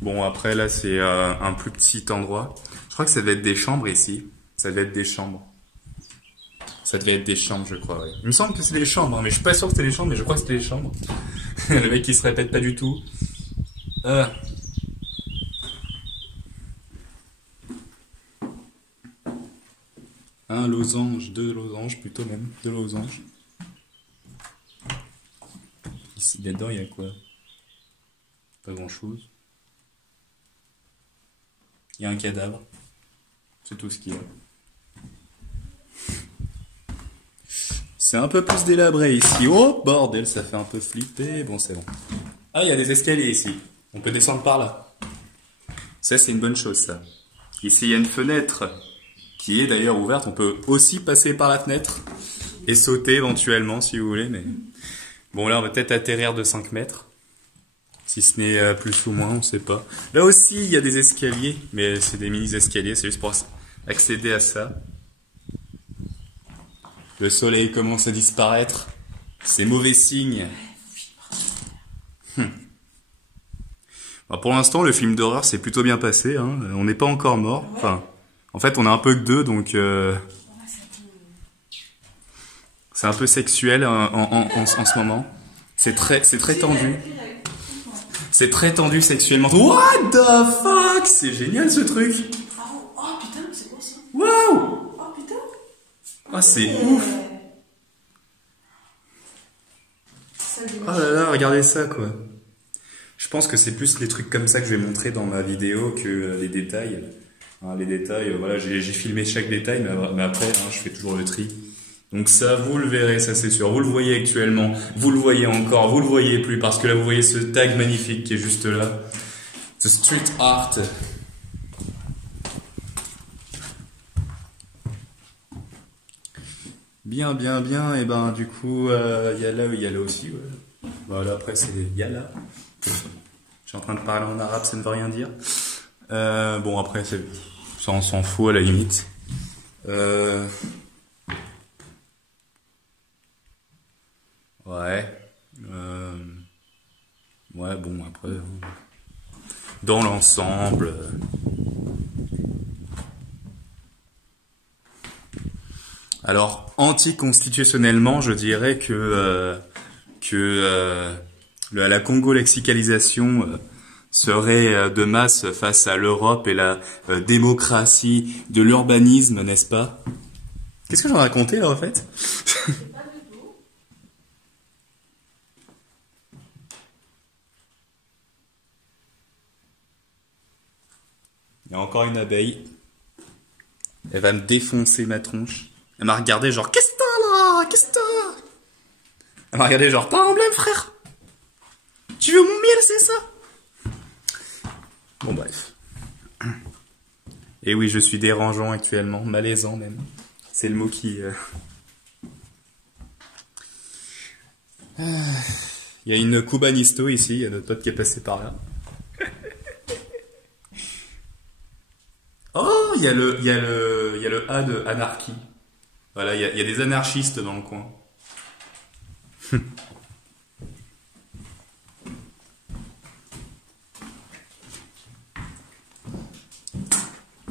Bon, après, là, c'est un plus petit endroit. Je crois que ça devait être des chambres ici. Ça devait être des chambres. Ça devait être des chambres, je crois, oui. Il me semble que c'est des chambres, hein, mais je suis pas sûr que c'était des chambres, mais je crois que c'était des chambres. Le mec, il se répète pas du tout. Un losange, deux losanges, plutôt même. Deux losanges. Ici, là-dedans, il y a quoi? Pas grand-chose. Il y a un cadavre. C'est tout ce qu'il y a. C'est un peu plus délabré ici. Oh, bordel, ça fait un peu flipper. Bon, c'est bon. Ah, il y a des escaliers ici. On peut descendre par là. Ça, c'est une bonne chose, ça. Ici, il y a une fenêtre qui est d'ailleurs ouverte. On peut aussi passer par la fenêtre et sauter éventuellement, si vous voulez. Mais bon, là, on va peut-être atterrir de 5 mètres. Si ce n'est plus ou moins, on ne sait pas. Là aussi, il y a des escaliers, mais c'est des mini-escaliers. C'est juste pour accéder à ça. Le soleil commence à disparaître. C'est mauvais signe. Bon, pour l'instant, le film d'horreur s'est plutôt bien passé. Hein. On n'est pas encore mort. Enfin, en fait, on a un peu que deux, donc c'est un peu sexuel en ce moment. C'est très tendu. C'est très tendu sexuellement. What the fuck? C'est génial ce truc. Oh putain, c'est quoi ça? Waouh! Oh putain! Ah, c'est ouf! Oh là là, regardez ça, quoi. Je pense que c'est plus les trucs comme ça que je vais montrer dans ma vidéo que les détails. Hein, les détails, voilà, j'ai filmé chaque détail, mais après, hein, je fais toujours le tri. Donc ça, vous le verrez, ça c'est sûr. Vous le voyez actuellement, vous le voyez encore, vous le voyez plus, parce que là, vous voyez ce tag magnifique qui est juste là. The Street Art. Bien, bien, bien. Et ben, du coup, il y a là aussi. Ouais. Voilà, après, c'est Yala. Je suis en train de parler en arabe, ça ne veut rien dire. Bon, après, ça, on s'en fout à la limite. Ouais. Ouais, bon, après, dans l'ensemble. Alors, anticonstitutionnellement, je dirais que la congo-lexicalisation serait de masse face à l'Europe et la démocratie de l'urbanisme, n'est-ce pas? Qu'est-ce que j'en racontais là en fait? Il y a encore une abeille. Elle va me défoncer ma tronche. Elle m'a regardé genre, qu'est-ce que t'as là? Qu'est-ce que t'as? Elle m'a regardé genre, t'as un emblème frère? Tu veux mon miel, c'est ça? Bon bref. Et oui, je suis dérangeant actuellement, malaisant même. C'est le mot qui... Il y a une Cubanisto ici, il y a notre pote qui est passé par là. Oh, il y a le A de anarchie. Voilà, il y a des anarchistes dans le coin. En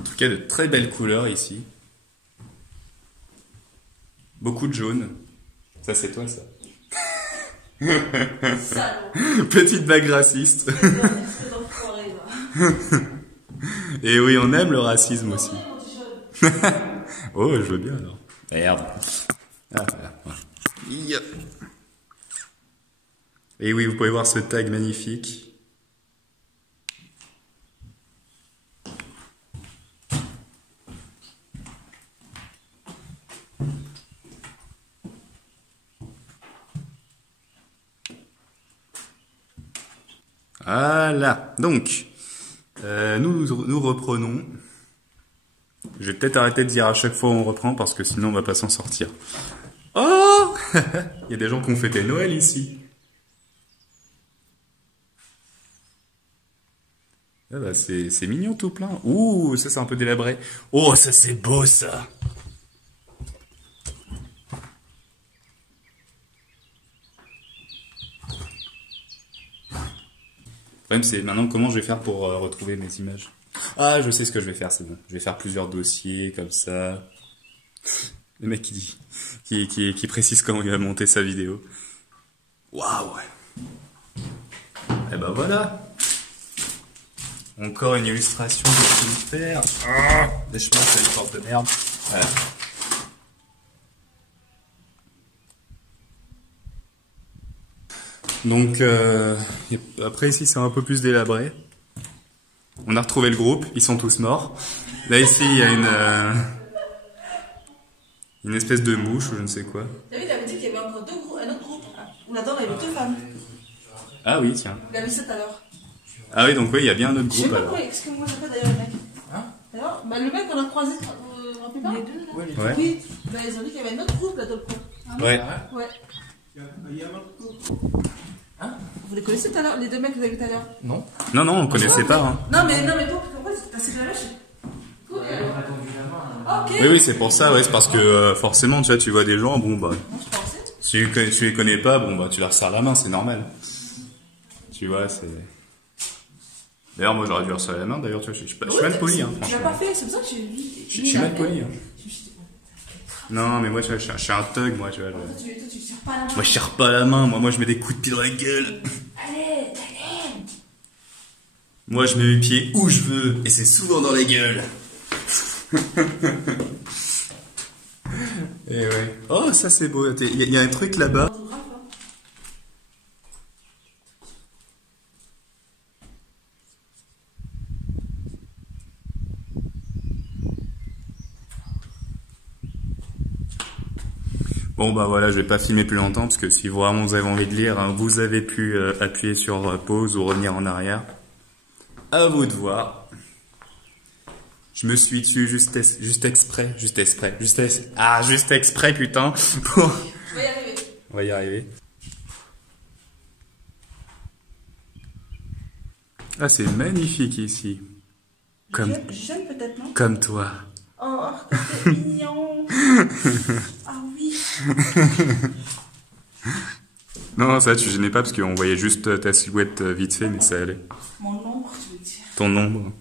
tout cas, de très belles couleurs ici. Beaucoup de jaune. Ça, c'est toi, ça. Petite bague raciste. Et oui, on aime le racisme aussi. Oh, je veux bien alors. Merde. Ah, voilà. Et oui, vous pouvez voir ce tag magnifique. Voilà. Donc, nous reprenons. Je vais peut-être arrêter de dire à chaque fois où on reprend parce que sinon on va pas s'en sortir. Oh il y a des gens qui ont fêté Noël ici. Ah bah c'est mignon tout plein. Ouh, ça c'est un peu délabré. Oh, ça c'est beau ça. Le problème c'est maintenant comment je vais faire pour retrouver mes images. Ah, je sais ce que je vais faire, c'est bon. Je vais faire plusieurs dossiers comme ça. Le mec qui précise comment il va monter sa vidéo. Waouh. Et ben voilà. Encore une illustration de ce qu'il faire. Ah, lèche-moi, c'est une porte de merde. Voilà. Donc, après ici c'est un peu plus délabré. On a retrouvé le groupe, ils sont tous morts. Là ici il y a une espèce de mouche ou je ne sais quoi. David avait dit qu'il y avait encore un autre groupe. Où là-dedans il y avait 2 femmes. Ah oui, tiens. Il a vu ça tout à l'heure. Ah oui, donc oui, il y a bien un autre Je sais groupe pas alors. quoi, est-ce que moi j'ai pas d'ailleurs le mec. Alors, bah, le mec qu'on a croisé, vous vous rappelez pas? Les deux là. Ouais. Oui, bah, ils ont dit qu'il y avait un autre groupe là dans le coin. Ouais. Ouais. Il y a un autre groupe. Vous les connaissez tout à l'heure, les 2 mecs que vous avez vu tout à l'heure? Non. Non, on connaissait pas. Hein. Non, mais toi, pourquoi c'est passé de la mèche? Cool. Ok. Oui, c'est pour ça, ouais, c'est parce que forcément, tu vois des gens, bon bah, Moi, je pensais. si tu les connais pas, bon bah, tu leur serres la main, c'est normal. Tu vois, c'est. D'ailleurs, moi j'aurais dû leur serrer la main, d'ailleurs, tu vois, je suis mal poli, hein, Tu l'as franchement. pas fait, c'est pour ça que j'ai vu. Je suis mal poli, hein. Non, mais moi, tu vois, je suis un thug, moi, tu vois. Toi, tu serres pas la main. Moi, je serre pas la main, moi, je mets des coups de pied dans la gueule. Allez. Moi, je mets mes pieds où je veux, et c'est souvent dans la gueule. Et ouais. Oh, ça c'est beau. Il y a un truc là-bas. Bon bah voilà, je vais pas filmer plus longtemps parce que si vraiment vous avez envie de lire, hein, vous avez pu appuyer sur pause ou revenir en arrière. À vous de voir. Je me suis dessus juste exprès, putain. Pour... On va y arriver. On va y arriver. Ah, c'est magnifique ici. Jeune peut-être, non? Comme toi. Oh, t'es mignon. Ah oui. Non, ça tu gênais pas parce qu'on voyait juste ta silhouette vite fait, mais ça allait. Mon ombre, tu veux dire. Ton ombre.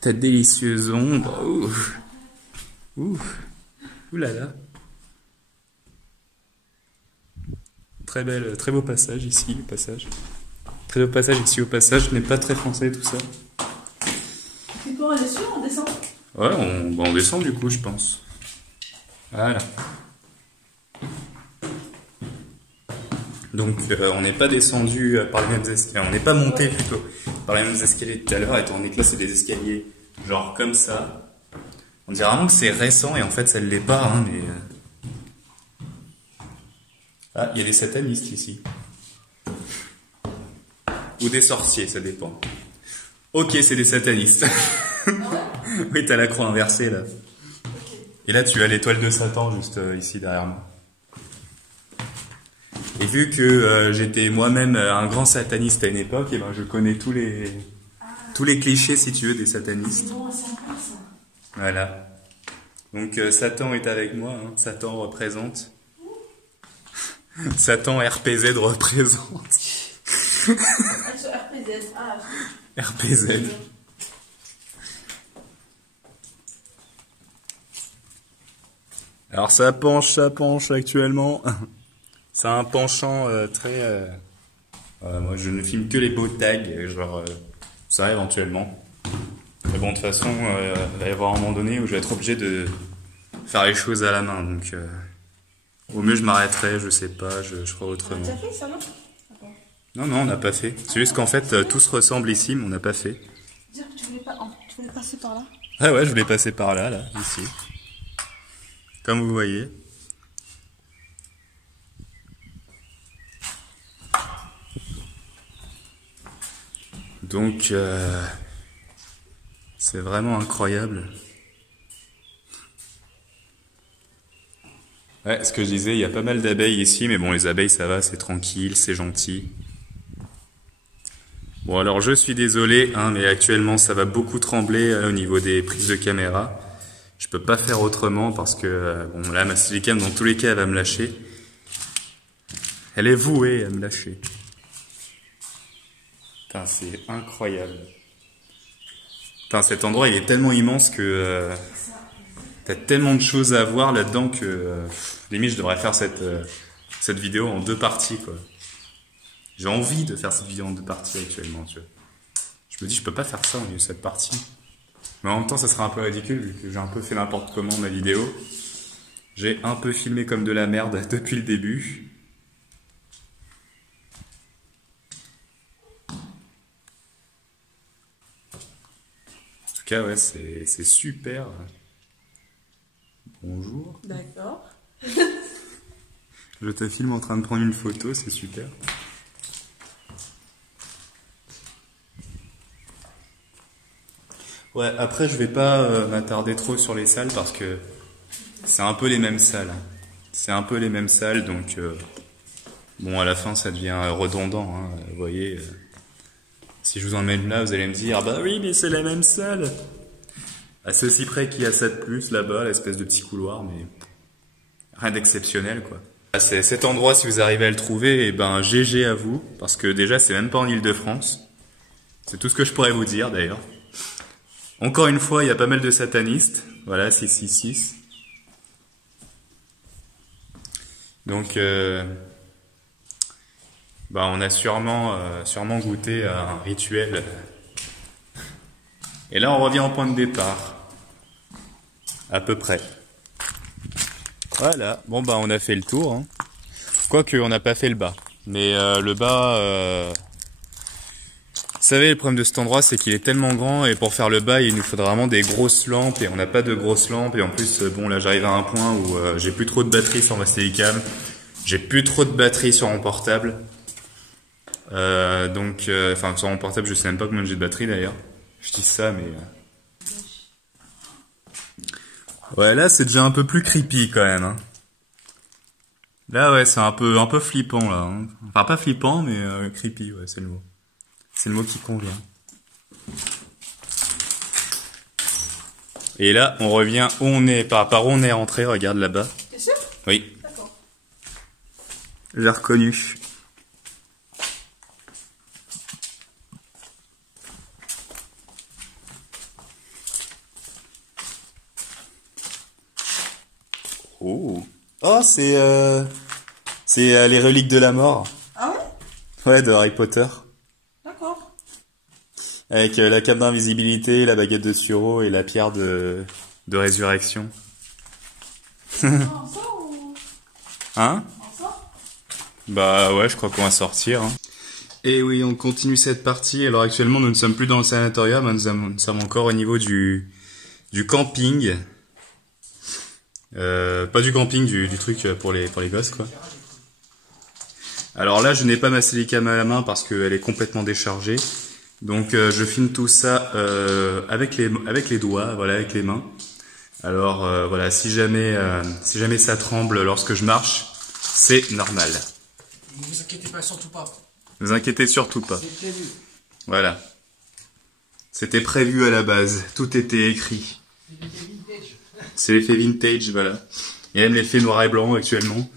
Ta délicieuse ombre. Ouf. Ouf. Ouh là là. Très beau passage ici, le passage. Très beau passage ici au passage, ce n'est pas très français tout ça. C'est pour aller sur, on descend. Ouais, on descend du coup, je pense. Voilà. Donc, on n'est pas descendu par les mêmes escaliers. On n'est pas monté plutôt par les mêmes escaliers tout à l'heure, étant donné que là, c'est des escaliers genre comme ça. On dirait vraiment que c'est récent et en fait, ça ne l'est pas, hein, mais. Ah, il y a des satanistes ici. Ou des sorciers, ça dépend. Ok, c'est des satanistes. Oui, t'as la croix inversée là. Et là, tu as l'étoile de Satan juste ici derrière moi. Et vu que j'étais moi-même un grand sataniste à une époque, et ben je connais tous les clichés, si tu veux, des satanistes. Bon, c'est sympa ça. Voilà. Donc Satan est avec moi. Hein. Satan représente. Satan RPZ représente. Ah, sur RPZ. Ah. RPZ. Alors ça penche actuellement. C'est un penchant très... moi je ne filme que les beaux tags, genre ça éventuellement. Mais bon de toute façon, il va y avoir un moment donné où je vais être obligé de faire les choses à la main. Donc au mieux je m'arrêterai, je sais pas, je ferai autrement. Tu as fait ça, non? Non, on n'a pas fait. C'est juste qu'en fait tout se ressemble ici, mais on n'a pas fait. Dire que tu voulais passer par là? Ah ouais, je voulais passer par là, ici. Comme vous voyez. Donc, c'est vraiment incroyable. Ouais, ce que je disais, il y a pas mal d'abeilles ici, mais bon, les abeilles, ça va, c'est tranquille, c'est gentil. Bon, alors je suis désolé, hein, mais actuellement, ça va beaucoup trembler au niveau des prises de caméra. Je peux pas faire autrement parce que, bon, là, ma Steadicam, dans tous les cas, elle va me lâcher. Elle est vouée à me lâcher. Putain, c'est incroyable. Putain, cet endroit, il est tellement immense que t'as tellement de choses à voir là-dedans que limite, je devrais faire cette vidéo en 2 parties, quoi. J'ai envie de faire cette vidéo en 2 parties actuellement, tu vois. Je me dis, je peux pas faire ça en milieu de cette partie. Mais en même temps, ça serait un peu ridicule vu que j'ai un peu fait n'importe comment ma vidéo. J'ai un peu filmé comme de la merde depuis le début. En tout cas, ouais, c'est super. Bonjour. D'accord. Je te filme en train de prendre une photo, c'est super. Ouais, après je vais pas m'attarder trop sur les salles parce que c'est un peu les mêmes salles. C'est un peu les mêmes salles, donc bon, à la fin ça devient redondant, hein, vous voyez. Si je vous emmène là, vous allez me dire, bah oui, mais c'est la même salle. À ceci près qu'il y a ça de plus là-bas, l'espèce de petit couloir, mais rien d'exceptionnel, quoi. C'est cet endroit, si vous arrivez à le trouver, et ben GG à vous, parce que déjà c'est même pas en Île-de-France. C'est tout ce que je pourrais vous dire d'ailleurs. Encore une fois, il y a pas mal de satanistes. Voilà, 666. Donc, bah, on a sûrement goûté à un rituel. Et là, on revient au point de départ. À peu près. Voilà. Bon, bah, on a fait le tour, hein. Quoique, on n'a pas fait le bas. Mais le bas... Vous savez, le problème de cet endroit, c'est qu'il est tellement grand et pour faire le bas, il nous faudra vraiment des grosses lampes et on n'a pas de grosses lampes et en plus, bon, là, j'arrive à un point où j'ai plus trop de batterie sur ma Steadicam, j'ai plus trop de batterie sur mon portable, donc, enfin, sur mon portable, je sais même pas combien j'ai de batterie d'ailleurs. Je dis ça, mais ouais, là, c'est déjà un peu plus creepy quand même. Hein. Là, ouais, c'est un peu flippant là. Hein. Enfin, pas flippant, mais creepy, ouais, c'est le mot. C'est le mot qui convient. Et là, on revient où on est, par où on est rentré, regarde là-bas. T'es sûr? Oui. D'accord. J'ai reconnu. Oh. Oh, c'est les reliques de la mort. Ah ouais? Ouais, de Harry Potter. D'accord. Avec la cape d'invisibilité, la baguette de Suro et la pierre de résurrection. On sort ou... Hein? On sort? Bah ouais, je crois qu'on va sortir. Hein. Et oui, on continue cette partie. Alors actuellement, nous ne sommes plus dans le sanatorium, nous sommes encore au niveau du camping. Pas du camping, du truc pour les gosses, quoi. Alors là, je n'ai pas ma Steadicam à la main parce qu'elle est complètement déchargée. Donc je filme tout ça avec les doigts, voilà, avec les mains. Alors voilà, si jamais ça tremble lorsque je marche, c'est normal. Ne vous inquiétez pas, surtout pas. Ne vous inquiétez surtout pas. C'est prévu. Voilà. C'était prévu à la base, tout était écrit. C'est l'effet vintage, voilà. Et même l'effet noir et blanc actuellement.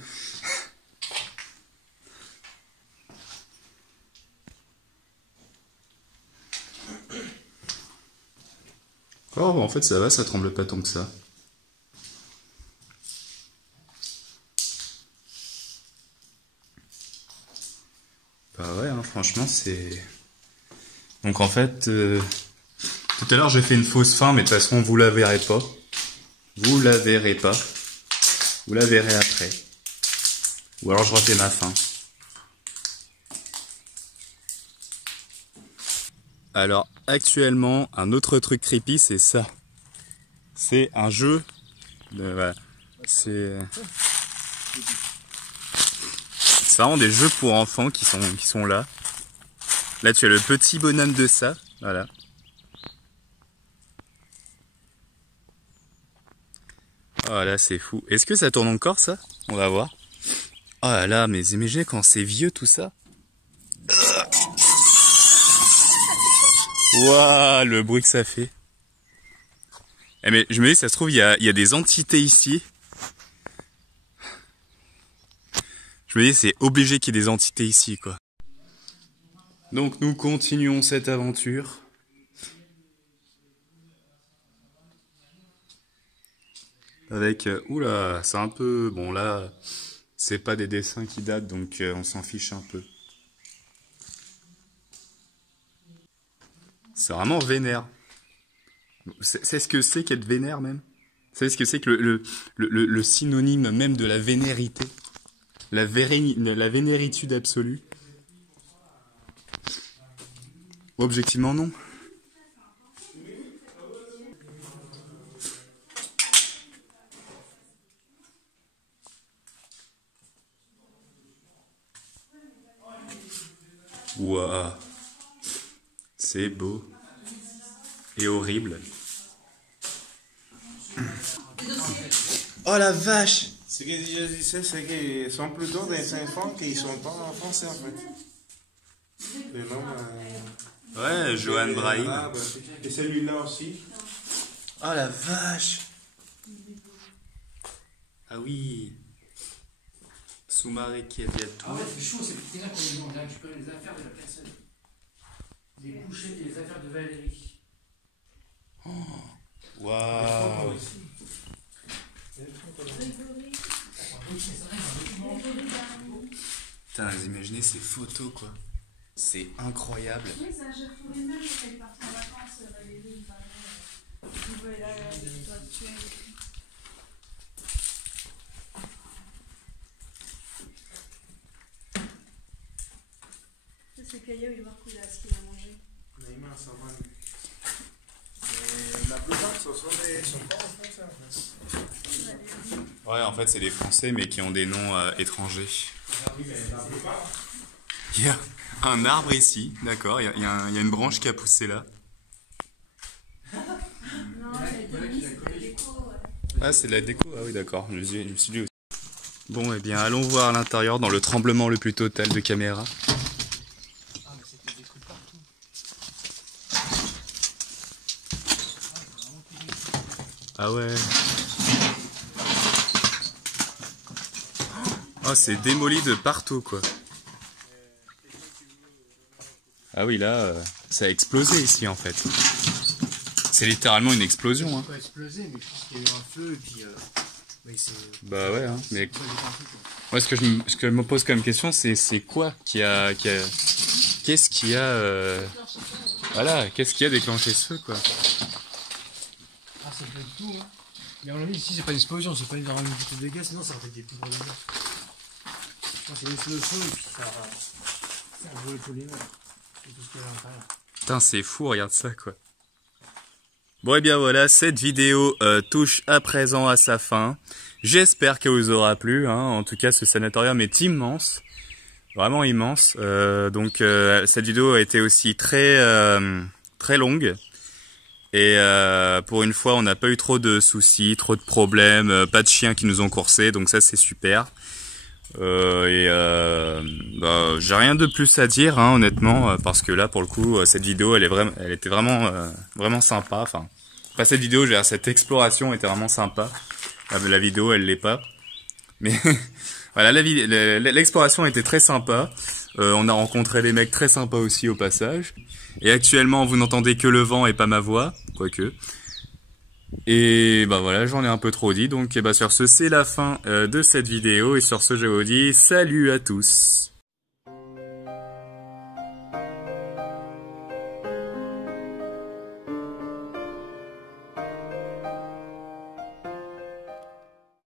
Oh, en fait, ça va, ça tremble pas tant que ça. Bah ouais, hein, franchement, c'est... Donc en fait, tout à l'heure, j'ai fait une fausse fin, mais de toute façon, vous la verrez pas. Vous la verrez pas. Vous la verrez après. Ou alors je refais ma fin. Alors, actuellement, un autre truc creepy, c'est ça. C'est un jeu. Voilà. C'est vraiment des jeux pour enfants qui sont là. Là, tu as le petit bonhomme de ça. Voilà. Oh là, c'est fou. Est-ce que ça tourne encore, ça? On va voir. Oh là là, mais imaginez quand c'est vieux, tout ça. Waouh, le bruit que ça fait. Eh mais je me dis, ça se trouve, il y a des entités ici. Je me dis, c'est obligé qu'il y ait des entités ici, quoi. Donc nous continuons cette aventure. Avec... oula, c'est un peu... Bon là, c'est pas des dessins qui datent, donc on s'en fiche un peu. C'est vraiment vénère. C'est ce que c'est qu'être vénère même? C'est ce que c'est que le synonyme même de la vénérité? La vénéritude absolue? Objectivement non. Waouh, c'est beau et horrible. Oh la vache! Ce que je disais, c'est qu'ils sont plutôt des enfants qui sont pas en français en fait. Le nom. Ouais, Johan Brahim. Et celui-là aussi. Oh la vache! Ah oui! Soumaré qui a dit à tout. Ah ouais, c'est chaud, c'est déjà quand ils vont récupérer les affaires de la personne. Les couchers et les affaires de Valérie. Oh, waouh! Putain, vous imaginez ces photos quoi. C'est incroyable. Oui, ça, je trouvais même quand elle partait en vacances, Valérie, il parlait. Je voyais la situation actuelle. C'est Kaya, il va recouler à ce qu'il a mangé. Neymar, ça va. La plupart, ce sont pas en français en fait. Ouais, en fait, c'est des Français mais qui ont des noms étrangers. Oui, mais la plupart. Il y a un arbre ici, d'accord, il y a une branche qui a poussé là. Non, c'est de la déco. Ah, c'est de la déco, ah oui, d'accord, je me suis dit aussi. Bon, eh bien, allons voir à l'intérieur dans le tremblement le plus total de caméra. Ah, mais c'était des coups partout. Ah ouais. Oh, c'est démoli de partout, quoi. Ah oui, là, ça a explosé ici, en fait. C'est littéralement une explosion, hein. Ça a explosé, mais je pense qu'il y a eu un feu, et puis... Bah ouais, hein, mais... Moi, ce que je me pose comme question, c'est quoi qui a... Qu'est-ce qui a... Voilà, qu'est-ce qui a déclenché ce feu, quoi. Ah, ça peut être tout, hein. Mais on l'a mis ici, c'est pas une explosion, c'est pas une petite de dégâts, sinon ça aurait été des plus gros dégâts. Je pense qu'il y a juste le feu, et puis ça a brûlé tous les murs. Et tout ce qu'il y avait à l'intérieur. Putain, c'est fou, regarde ça, quoi. Bon, et bien voilà, cette vidéo touche à présent à sa fin. J'espère qu'elle vous aura plu, hein. En tout cas, ce sanatorium est immense. Vraiment immense. Donc, cette vidéo a été aussi très longue. Et pour une fois, on n'a pas eu trop de soucis, trop de problèmes, pas de chiens qui nous ont coursés, donc ça c'est super. J'ai rien de plus à dire, hein, honnêtement, parce que là, pour le coup, cette vidéo, elle était vraiment sympa. Enfin, pas cette vidéo, je veux dire, cette exploration était vraiment sympa. La vidéo, elle l'est pas. Mais voilà, l'exploration était très sympa. On a rencontré des mecs très sympas aussi au passage. Et actuellement, vous n'entendez que le vent et pas ma voix, quoique. Et bah voilà, j'en ai un peu trop dit. Donc sur ce, c'est la fin de cette vidéo. Et sur ce, je vous dis salut à tous.